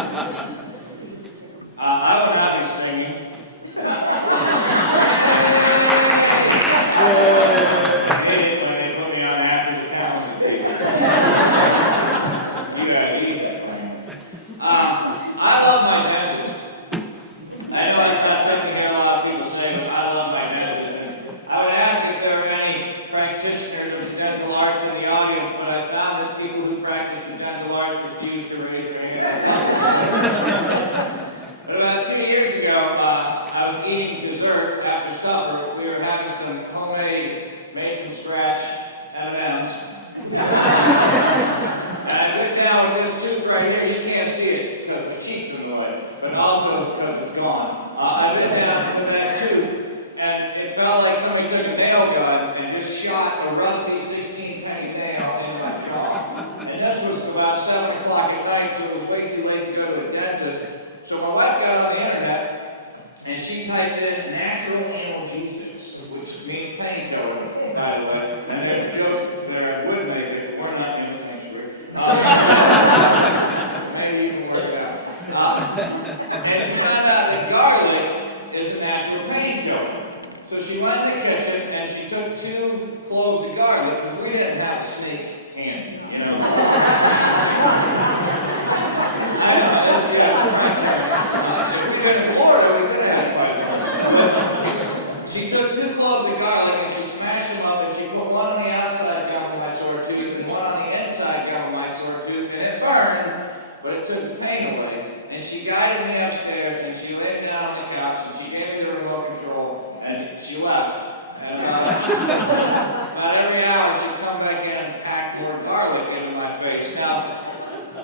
I don't have any singing. When they put me on after the talent debate. You gotta leave that plan. I love my dentist. I know that's not something that a lot of people say, but I love my dentist. And I would ask if there were any practitioners of dental arts in the audience, but I found that people who practice the dental arts refuse to raise their hands. But about 2 years ago, I was eating dessert after supper. We were having some homemade, made from scratch M&Ms. And I went down with this tooth right here. You can't see it because my cheek's in the way, but also because it's gone. I went down with that tooth, and it felt like somebody took a nail gun and just shot a rusty 16-penny nail in my jaw. And this was about 7 o'clock at night, so it was way too late to go to a dentist. So my wife got on the internet, and she typed in natural analgesics, which means painkiller, by the way. And there's a joke there, I would make it. We're not in this thing, sure. Maybe you can work it out. And she found out that garlic is a natural painkiller. So she went in the kitchen, and she took 2 cloves of garlic, because we didn't have a snake hand, you know. I know, this guy. If we were in Florida, we could have had 5 She took 2 cloves of garlic and she smashed them up, and she put one on the outside gum of my sore tooth and one on the inside gum of my sore tooth, and it burned, but it took the pain away. And she guided me upstairs, and she laid me down on the couch, and she gave me the remote control, and she left. And about every hour, she'd come back in and pack more garlic into my face. Now,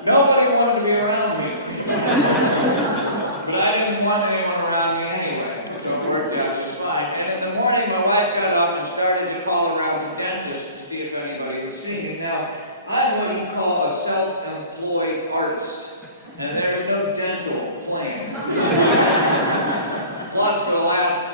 nobody wanted to be around me. But I didn't want anyone around me anyway, so it worked out just fine. And in the morning, my wife got up and started to call around to dentists to see if anybody would see me. Now, I'm what you call a self-employed artist, and there's no dental plan. Plus, for the last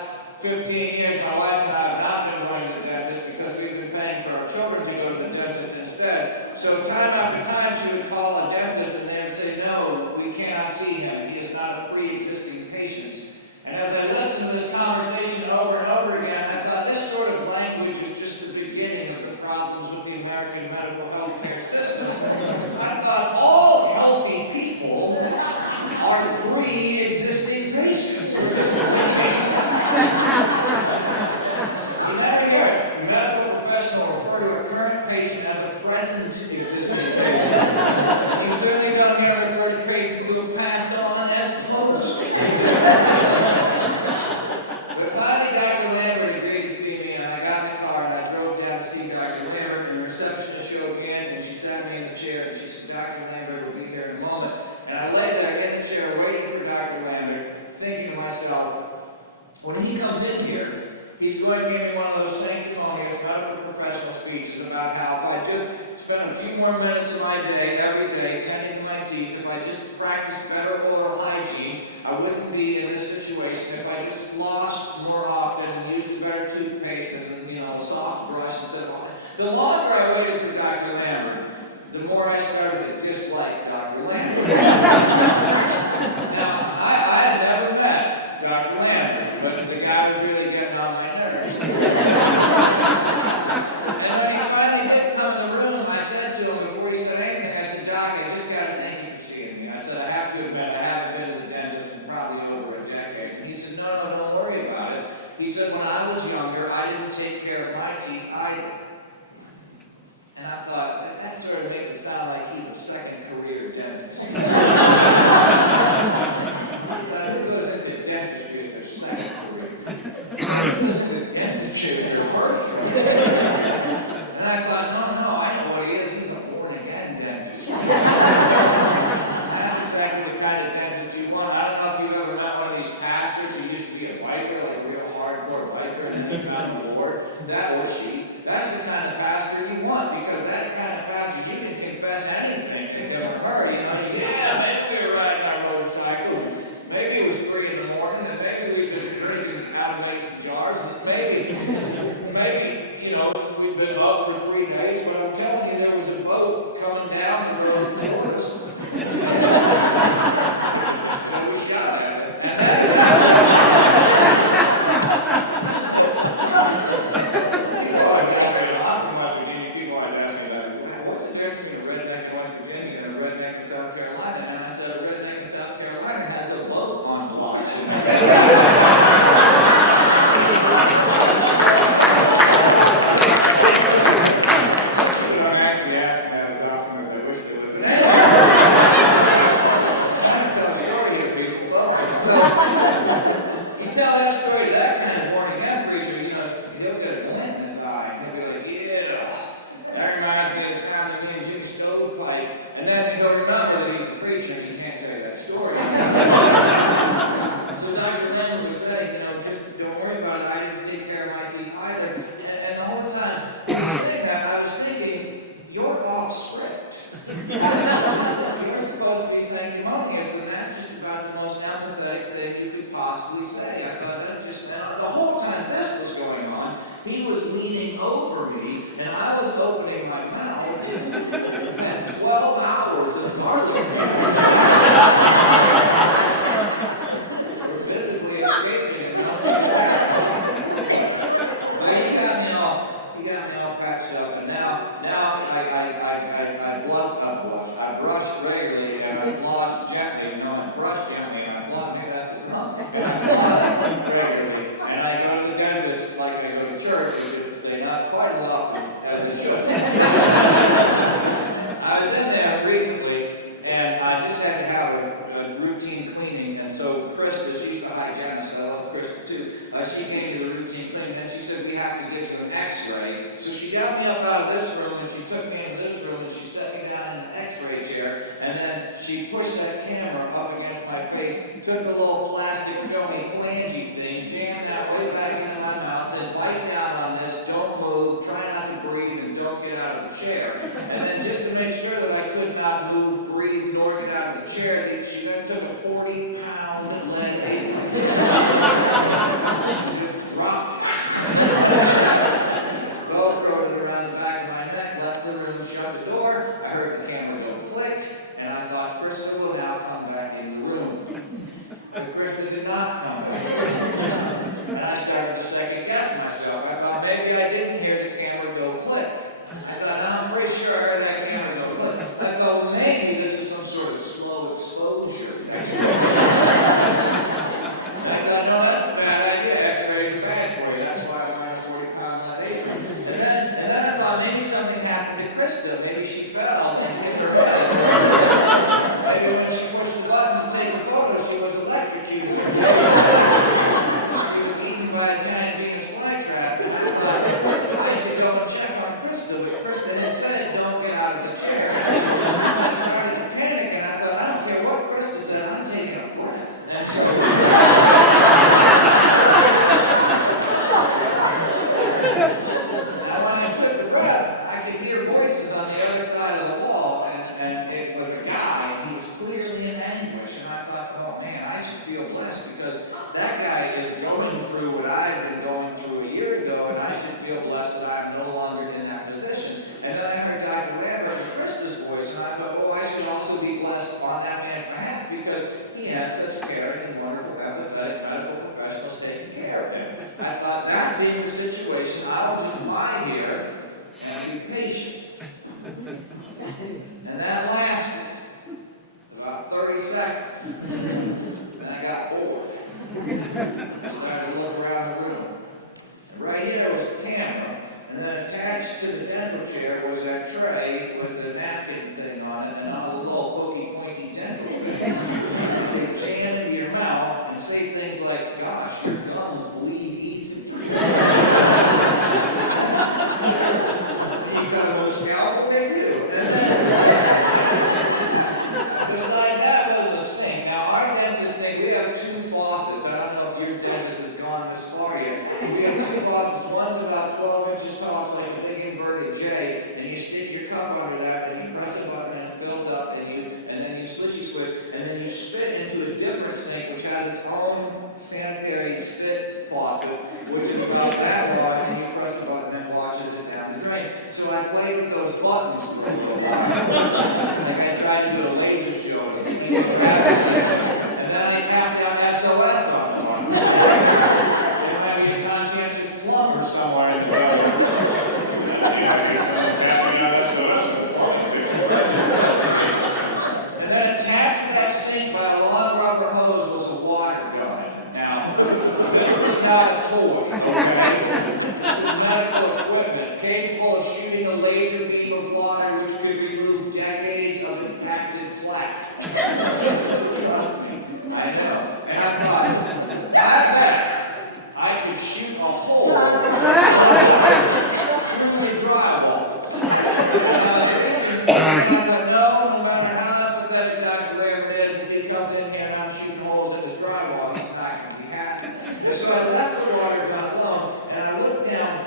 15 years, my wife and I have not been going to the dentist because we've been paying for our children to go to the dentist instead. So time after time, she would call a dentist and they would say, no, we cannot see him. He is not a pre-existing patient. And as I listened to this conversation over and over again, I thought this sort of language is just the beginning of the problems with the American medical health care system. I thought all healthy people are pre-existing patients. You never hear it. A medical professional will refer to a current patient as a present existing patient. You certainly don't hear refer to patients who have passed on as post. But finally, Dr. Lambert agreed to see me, and I got in the car and I drove down to see Dr. Lambert, and the receptionist showed me in, and she sat me in the chair, and she said, Dr. Lambert will be here in a moment. And I lay there in the chair waiting for Dr. Lambert, thinking to myself, when he comes in here, he's going to give me one of those sanctimonious medical professional speeches about how if I just spend a few more minutes of my day, every day, tending to my teeth, if I just practice better oral hygiene, I wouldn't be in this situation. If I just flossed more often and used better toothpaste and, a soft brush instead of hard. The longer I waited for Dr. Lambert, the more I started to dislike Dr. Lambert. Now, I had never met Dr. Lambert, but the guy was really getting on my nerves. And when he finally did come in the room, I said to him before he said anything, I said, Doc, I just got to thank you for seeing me. I said, I have to admit, I haven't been to the dentist in probably over a decade. And he said, no, don't worry about it. He said, when I was younger, I didn't take care of my teeth either. And I thought, that sort of makes it sound like he's a second career dentist. Who goes into dentistry as their second career? Who goes into dentistry as their first career? And I thought, no, I know what he is. He's a born-again dentist. That's exactly the kind of dentist you want. I don't know if you've ever met one of these pastors who used to be a biker, like a real hardcore biker, and then found the Lord. That or she. That's the sanctimonious, then that's just about the most empathetic thing you could possibly say. I thought, that's just, and the whole time this was going on, he was leaning over me, and I was opening my mouth, and 12 hours of garlic were visibly escaping, and nothing back. But he got me all patched up, and now I brush regularly, and I floss gently, and brush gently, and I floss, maybe that's the problem. And I floss regularly, and I go to the dentist like I go to church, which is to say, not quite as often as it should. I was in there recently, and I just had to have a routine cleaning, and so Krista, she's a hygienist, I love Krista too, she came to the routine cleaning, and she said, we have to get you an x-ray. So she got me up out of this room, and she took me into this room, and she set me down in the x-ray chair, and then she pushed that camera up against my face, took the little plastic filmy flangey thing, jammed that way back into my mouth, said, bite down on this, don't move, try not to breathe, and don't get out of the chair. And then just to make sure that I could not move, breathe, nor get out of the chair, she then took a 40-pound lead apron. Just dropped it. Velcroed it around the back of my neck, left the room, shut the door. I heard the camera go click, and I thought, Krista will now come back in the room. But Krista did not come back. And I started to second guess myself. I thought maybe I didn't hear the camera go click. I thought, I'm pretty sure I heard that camera go click. I thought, well, maybe this is some sort of slow exposure. I thought, no, that's a bad idea. X-rays are bad for you. That's why I'm wearing a 40-pound lead apron. And then I thought maybe something happened to Krista. Maybe she fell and hit her head. Maybe when she pushed the button to take a photo, she was electrocuted. She was eaten by a giant Venus flytrap. And I thought, I should go and check on Krista. But Krista had said, don't get out of the chair. I started to panic, and I thought, I don't care what Krista said, I'm taking a breath. And so, now when I took the breath, I could hear voices on the other side of the wall, and it was a guy, and he was clearly in anguish, and I thought, oh man, I should feel blessed, because that guy is going through what I had been going through a year ago, and I should feel blessed that I'm no longer in that position. And then I heard Dr. Lambert and Krista's voice, and I thought, oh, I should also be blessed on that man's behalf, because he had such caring and wonderful, empathetic medical professionals taking care of him. I thought, that being the situation, I'll just lie here and be patient. And that lasted about 30 seconds. Then I got bored. I started to look around the room. And right here was a camera, and then attached to the dental chair was that tray with the napkin thing on it, and all the little pokey-pointy dental things. They jam into your mouth and say things like, gosh, your gums bleed easy. You got a little scalpel, they do. Beside that was a sink. Now, our dentist say we have two faucets. I don't know if your dentist has gone this far yet. We have two faucets. One's about 12 inches tall, it's like a big inverted J, and you stick your cup under that, and you press a button, and it fills up, and then you switch, and then you spit into a different sink, which has its own sanitary spit faucet, which is about that wide, and you press a button and it washes it down the drain. So I played with those buttons for a little while. Like I tried to do a laser show. And then I tapped on SOS on the one. There might be a conscientious plumber somewhere in the building. And then attached to that sink by a long rubber hose was a water gun. Now, this was not a toy, okay? It was medical equipment capable of shooting a laser beam of water which could remove decades of impacted plaque. Trust me, I know. And I thought, I bet I could shoot a hole through the drywall. And I thought, no matter how empathetic Dr. Lambert is, if he comes in here and I'm shooting holes in his drywall, he's not going to be happy. And so I left the water gun alone, and I looked down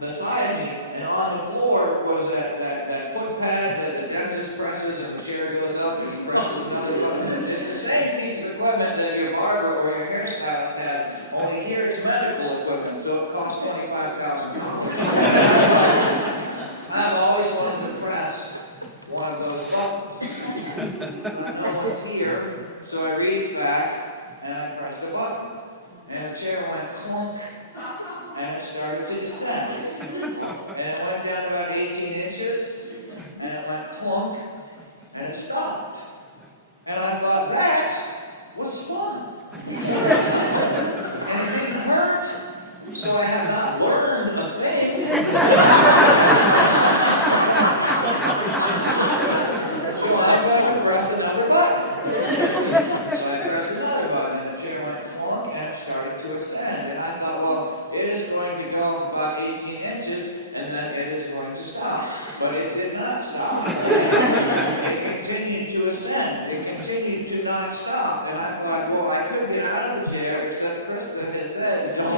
beside me, and on the floor was that foot pad that the dentist presses, and the chair goes up, and he presses another button. equipment that your barber or your hairstylist has. Only here it's medical equipment, so it costs $25,000. I've always wanted to press one of those buttons. No one's here, so I reached back and I pressed the button. And the chair went clunk, and it started to descend. And it went down about 18 inches, and it went clunk, and it stopped. And I thought, that was fun. And it didn't hurt. So I have not learned a thing. So I'm going to press another button. So I pressed another button, and the chair went clunk, and it started to ascend. And I thought, well, it is going to go about 18 inches, and then it is going to stop. But it did not stop. It continued to ascend. It continued to not stop. And I thought, well, I could get out of the chair, except Krista has said no.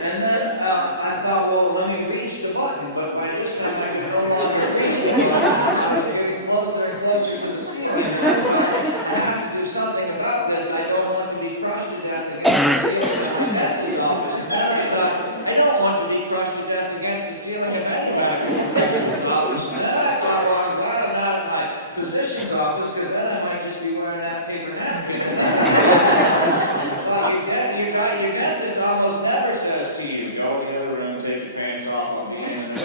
And then I thought, well, let me reach the button. But by this time, I could no longer reach the button. I was getting closer and closer to the ceiling. I have to do something about this. I don't want to be crushed to death against the ceiling of my dentist's office. And then I thought, I don't want to be crushed to death against the ceiling of anybody's office. And then I thought, well, I'm glad I'm not in my physician's office, because then I might just be wearing that paper napkin. I thought, your dentist almost never says to you, go to the other room, take your pants off on me. And if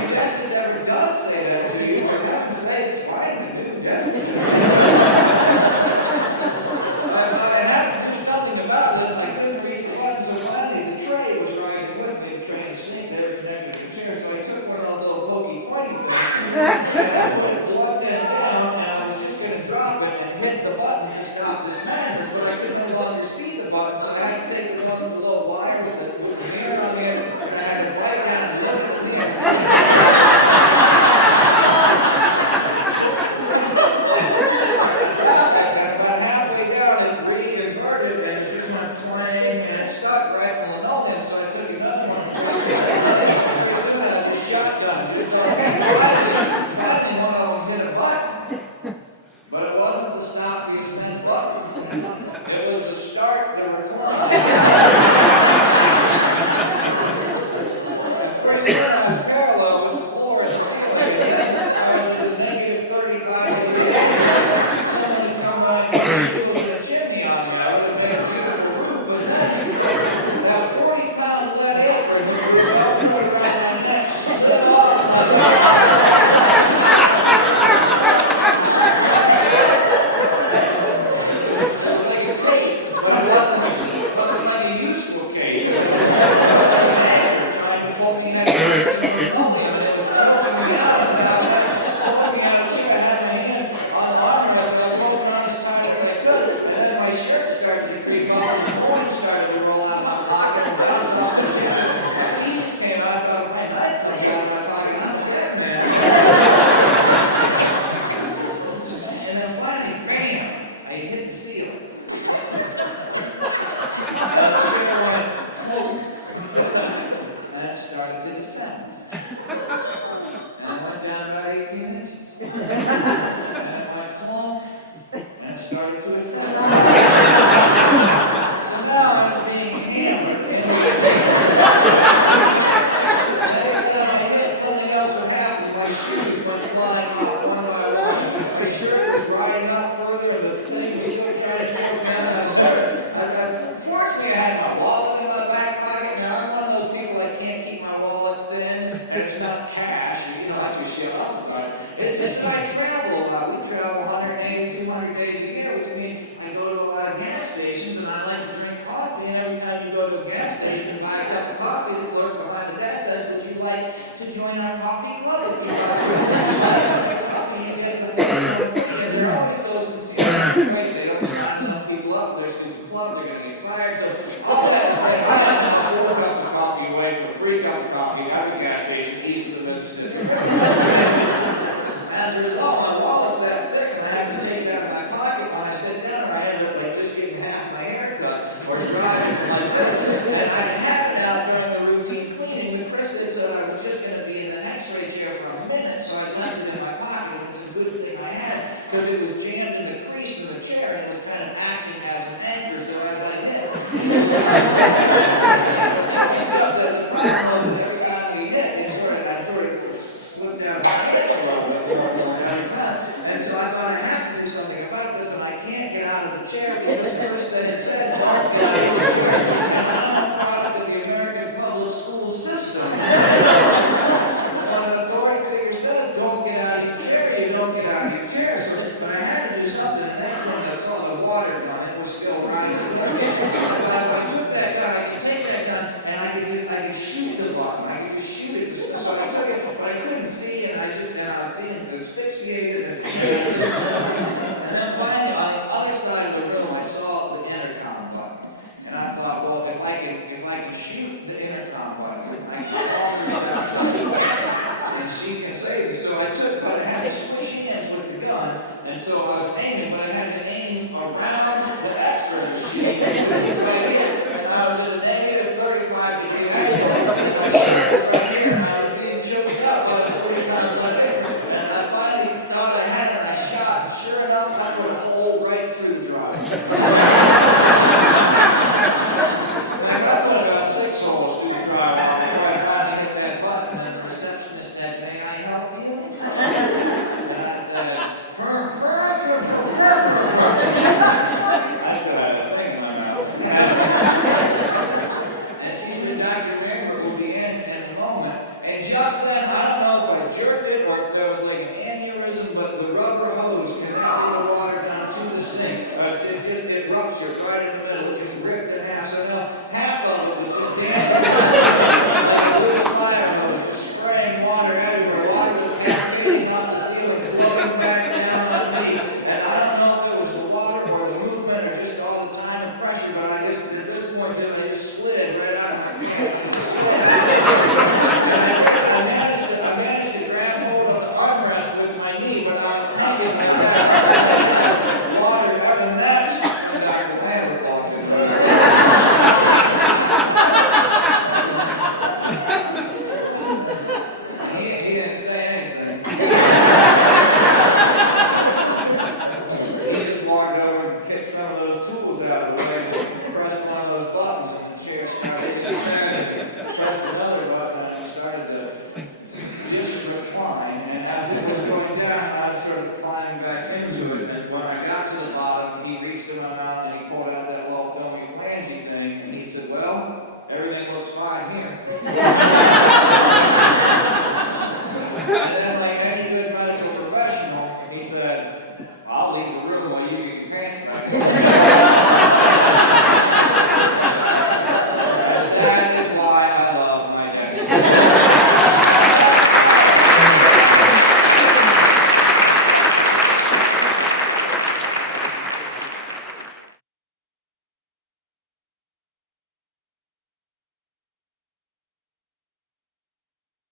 your dentist ever does say that to you, you have to say it's fine to do that. I thought I had to do something about this. I couldn't reach the button, so finally the tray was rising with me. The tray was snake there connected to the chair, so I took one of those little pokey pointy things, and I put it plugged in down, and I was just going to drop it and hit the button to stop this madness, but I could no longer see the button, so I had to take the button with the little wire with the mirror on the end, and I had to bite down and look at the mirror. About halfway down, it re-inverted, and it just went twang, and it stuck right in the linoleum, so I took another one. Pretty soon I had the shotgun. Just finally, one of them hit a button, but it wasn't the stop the ascent button. It was the start the recline. Pretty soon I was parallel with the floor. I was at a negative 35 degrees. Someone would come by and put a chimney on me. I would have made a beautiful roof, but then that 40-pound lead apron was put right on my neck, slid off. Like a cape, but it wasn't like a useful cape. It was an anchor trying to pull me out of the linoleum, and it was choking me out. And I was pulling me out of the chair. I had my hands on the armrest, and I was holding on as tight as I could. And then my shirt started to creep off, and the coin started to roll out of my pocket, and bounced off the chair. My keys came out. I thought, my knife comes out of my pocket. I'm a dead man. And then finally, bam, I hit the ceiling. And it started to descend. And it went down about 18 inches. And it went clunk, and it started to ascend. So now I'm being hammered in the and every time I hit, something else would happen. My shoes went flying off one by one. My shirt was riding up further, and the thing was still trying to go down. Fortunately, I had my wallet in my back pocket. Now, I'm one of those people that can't keep my wallet thin, and it's not cash. You know, I can shut up about it. It's just that I travel a lot. We travel 180, 200 days a year, which means I go to a lot of gas stations, and I like to drink coffee. And every time you go to a gas station and buy a cup of coffee, the clerk behind the desk says, would you like to join our coffee club? If you like coffee, you get the and they're always so sincere. They don't sign enough people up. There's these clubs, they're going to get fired. So all that to say, I have now 4 cups of coffee away from a free cup of coffee at the gas station east of the Mississippi. As a result, my wallet's that thick, and I have to take it out of my pocket when I sit down, or I end up like just getting half my haircut, or driving like this. And I have it out during the routine. the problem was that every time we hit, I sort of slipped down my head a little bit more every time. And so I thought I have to do something about this, and I can't get out of the chair because the first thing it said, don't get out of the chair. And I'm a product of the American public school system. When an authority figure says, don't get out of your chair, you don't get out of your chair. So, but I had to do something, and next thing I saw the water gun, it was still rising. I thought, I took that gun, I could take that gun, and I could shoot the button. I could just shoot it. So I took it, but I couldn't see, and I was being asphyxiated. And then finally, on the other side of the room, I saw the intercom button. And I thought, well, if I can shoot the intercom button, I can call this out. And she can save it. So I took, but I had to switch hands with the gun. And so I was aiming, but I had to aim around the X-ray machine. And I was at a negative 35 degree angle. Right here, and I was being choked up by the 45 minute. And I finally thought I had it, and I shot. Sure enough, I put a hole right through the drive.